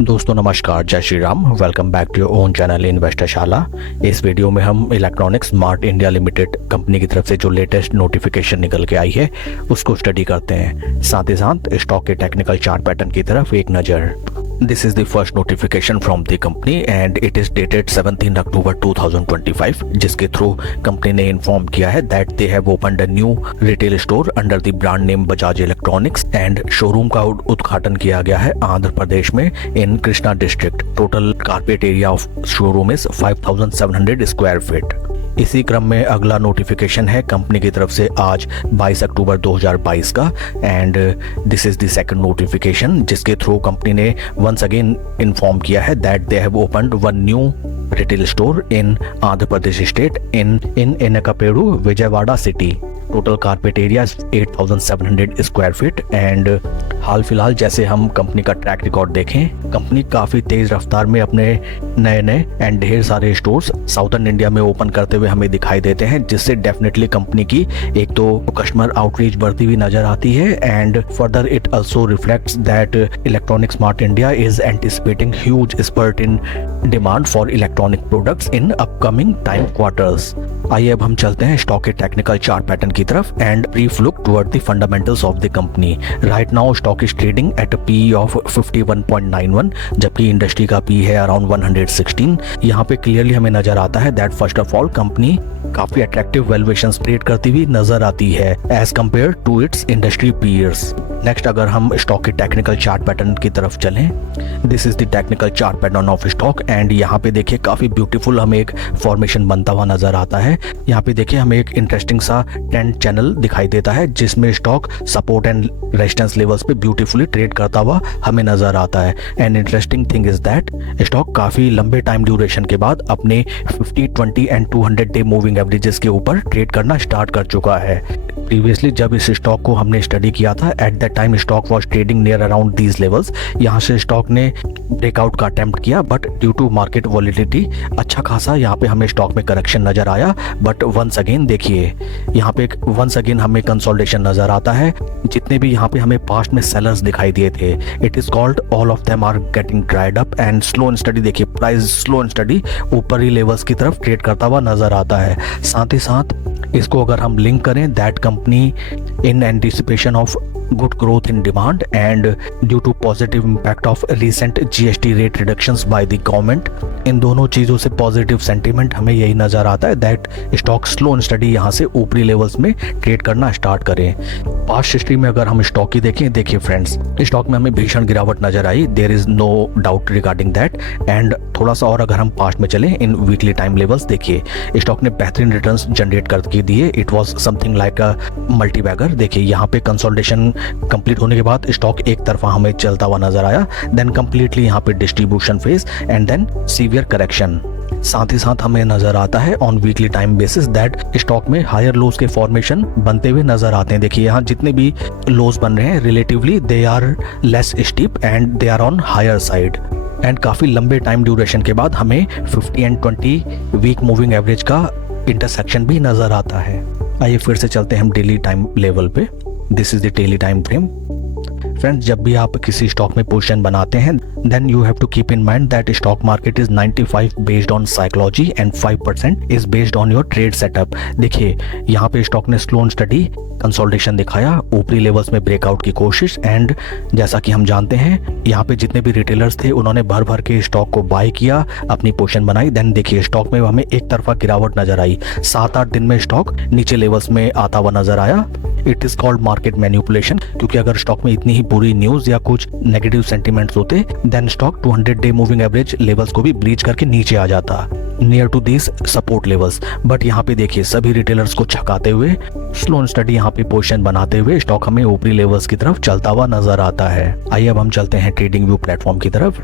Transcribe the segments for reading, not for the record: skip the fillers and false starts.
दोस्तों नमस्कार, जय Shri Ram. Welcome back to your own channel Investorshala. इस वीडियो में हम electronics smart India limited company की तरफ से जो लेटेस्ट नोटिफिकेशन निकल के आई है उसको स्टडी करते हैं। साथ ही साथ स्टॉक के टेक्निकल चार्ट पैटर्न की तरफ एक नज़र। This is the first notification from the company and it is dated 17 October 2025, जिसके थ्रू कंपनी ने इन्फॉर्म किया है that they have opened a new retail store under the brand name Bajaj Electronics and showroom का उद्घाटन किया गया है आंध्र प्रदेश में in Krishna district. Total carpet area of showroom is 5700 square feet. इसी क्रम में अगला नोटिफिकेशन है कंपनी की तरफ से आज 22 अक्टूबर 2022 का and this is the second notification, जिसके थ्रू कंपनी ने वंस अगेन इन्फॉर्म किया है that they have opened one new retail store in Andhra Pradesh state in Enikepadu Vijayawada city. Total carpet area 8700 square feet and हाल फिलहाल जैसे हम कंपनी का ट्रैक रिकॉर्ड देखें, कंपनी काफ़ी तेज़ रफ्तार में अपने नए एंड ढेर सारे स्टोर्स साउथर्न इंडिया में ओपन करते हुए हमें दिखाई देते हैं, जिससे डेफिनेटली कंपनी की एक तो कस्टमर आउटरीच बढ़ती हुई नजर आती है and further it also reflects that electronic smart India is anticipating huge spurt in demand for electronic products in upcoming time quarters. आइए अब हम चलते हैं स्टॉक के टेक्निकल चार्ट पैटर्न की तरफ and brief look toward the fundamentals of the company. Right now stock is trading at a P of 51.91, जबकि industry का पी है अराउंड 116। यहाँ पे क्लियरली हमें नजर आता है that first of all company काफी अट्रैक्टिव वैल्यूएशंस ट्रेड करती हुई नजर आती है as compare to its industry peers. Next अगर हम स्टॉक के टेक्निकल चार्ट पैटर्न की तरफ चलें, this is the technical chart pattern of stock and यहाँ पे देखिए काफी ब्यूटीफुल हमें एक फॉर्मेशन बनता हुआ नजर आता है। यहाँ पे देखिए हमें एक इंटरेस्टिंग सा ट्रेंड चैनल दिखाई देता है जिसमें stock support and resistance levels पे ब्यूटीफुली ट्रेड करता हुआ हमें नजर आता है and interesting thing is that stock काफी लंबे टाइम ड्यूरेशन के बाद अपने 50, 20 एंड 200 डे मूविंग एवरेजेस के ऊपर ट्रेड करना स्टार्ट कर चुका है। प्रीवियसली जब इस स्टॉक को हमने स्टडी किया था at that time stock was trading near around these levels. यहाँ से स्टॉक ने ब्रेकआउट का अटेम्प्ट किया but due to market volatility अच्छा खासा यहाँ पे हमें स्टॉक में करेक्शन नजर आया। बट वंस अगेन देखिए यहाँ पे वंस अगेन हमें कंसोलिडेशन नजर आता है। जितने भी यहाँ पे हमें पास्ट में सेलर्स दिखाई दिए थे, it is called all of them are getting dried up and slow and steady देखिए प्राइस स्लो एंड स्टडी ऊपरी लेवल्स की तरफ ट्रेड करता हुआ नजर आता है। साथ ही साथ इसको अगर हम लिंक करें that company in anticipation of good growth in demand and due to positive impact of recent GST rate reductions by the government, इन दोनों चीज़ों से पॉजिटिव सेंटीमेंट हमें यही नज़र आता है that stock slow and study यहाँ से ऊपरी लेवल्स में ट्रेड करना स्टार्ट करें। पास्ट हिस्ट्री में अगर हम स्टॉक की देखें, देखिए फ्रेंड्स स्टॉक में हमें भीषण गिरावट नजर आई, there is no doubt regarding that and थोड़ा सा और अगर हम पास्ट में चलें इन वीकली टाइम लेवल्स, देखिए स्टॉक ने बेहतरीन रिटर्न्स जनरेट करके दिए। It was something like a multibagger. देखिए यहाँ पे कंसोलिडेशन कंप्लीट होने के बाद स्टॉक एक तरफा हमें चलता हुआ नजर आया, देन कंप्लीटली यहाँ पे distribution phase and then severe correction. साथ ही साथ हमें नजर आता है on weekly time basis that stock में हायर लोज के फॉर्मेशन बनते हुए नजर आते हैं। देखिए यहाँ जितने भी लोज बन रहे हैं relatively they are less steep and they are on higher side and काफी लंबे टाइम ड्यूरेशन के बाद हमें 50 एंड 20 वीक मूविंग एवरेज का इंटरसेक्शन भी नजर आता है। आइए फिर से चलते हैं हम डेली टाइम लेवल पे। This is the daily time frame. Friends जब भी आप किसी स्टॉक में पोजीशन बनाते हैं then you have to keep in mind that stock market is 95 based on psychology and 5% is based on your trade setup. देखिए यहाँ पे स्टॉक ने स्लो एंड स्टडी कंसोलिडेशन दिखाया, ऊपरी लेवल्स में ब्रेकआउट की कोशिश एंड जैसा कि हम जानते हैं यहाँ पे जितने भी रिटेलर्स थे उन्होंने भर भर के स्टॉक को बाय किया, अपनी पोजीशन बनाई। देन देखिए स्टॉक में हमें एक तरफा गिरावट नजर आई, 7-8 दिन में स्टॉक नीचे लेवल्स में आता हुआ नजर आया। It is called market manipulation, क्योंकि अगर स्टॉक में इतनी ही बुरी न्यूज या कुछ नेगेटिव सेंटीमेंट्स होते then stock 200 day moving average levels को भी ब्रीच करके नीचे आ जाता near to this support levels. But यहाँ पे देखिए सभी रिटेलर्स को छकाते हुए स्लो एंड स्टडी यहाँ पे पोजीशन बनाते हुए स्टॉक हमें ऊपरी लेवल्स की तरफ चलता हुआ नजर आता है। आइए अब हम चलते हैं ट्रेडिंग व्यू प्लेटफॉर्म की तरफ।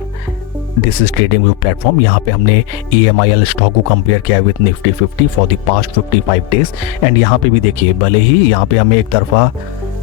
This is trading view platform. यहाँ पे हमने EMIL स्टॉक को कंपेयर किया with Nifty 50 for the past 55 days and यहाँ पे भी देखिए भले ही यहाँ पे हमें एक तरफा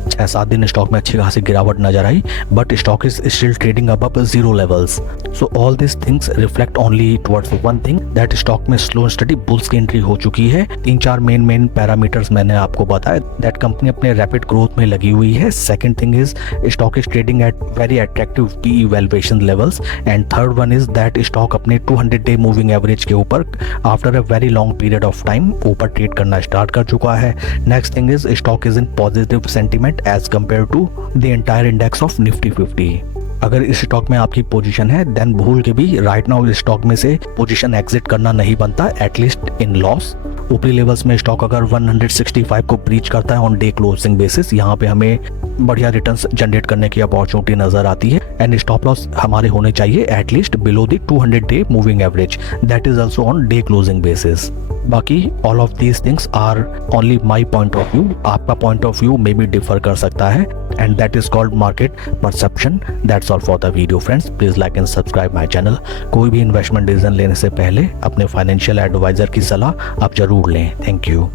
6-7 दिन स्टॉक में अच्छी खासी गिरावट नजर आई, but stock is still trading above zero levels. So all this things reflect only towards one thing, that stock में स्लो एंड स्टडी बुल्स की एंट्री हो चुकी है। 3-4 मेन पैरामीटर्स मैंने आपको बताया, दैट कंपनी अपने रैपिड ग्रोथ में लगी हुई है। Second thing is stock is trading at very attractive PE valuation levels, and third one is that stock अपने 200 डे मूविंग एवरेज के ऊपर after a very long period of time ऊपर trade करना start कर चुका है। Next thing is stock is in positive sentiment as compare to the entire index of Nifty 50। अगर इस स्टॉक में आपकी पोजीशन है देन भूल के भी राइट नाउ इस स्टॉक में से पोजीशन एग्जिट करना नहीं बनता, एटलीस्ट इन लॉस। ऊपरी लेवल्स में स्टॉक अगर 165 को ब्रीच करता है ऑन डे क्लोजिंग बेसिस, यहाँ पे हमें बढ़िया रिटर्न्स जनरेट करने की अपॉर्चुनिटी नजर आती है, एंड स्टॉप लॉस हमारे होने चाहिए at least below the 200 day moving average, that is also on day closing basis. बाकी all of these things are only my point of view, आपका पॉइंट ऑफ व्यू मे भी differ कर सकता है, and that is called market perception. That's all for the video friends, please like and subscribe my channel. कोई भी investment decision लेने से पहले अपने फाइनेंशियल एडवाइजर की सलाह आप जरूर लें। Thank you.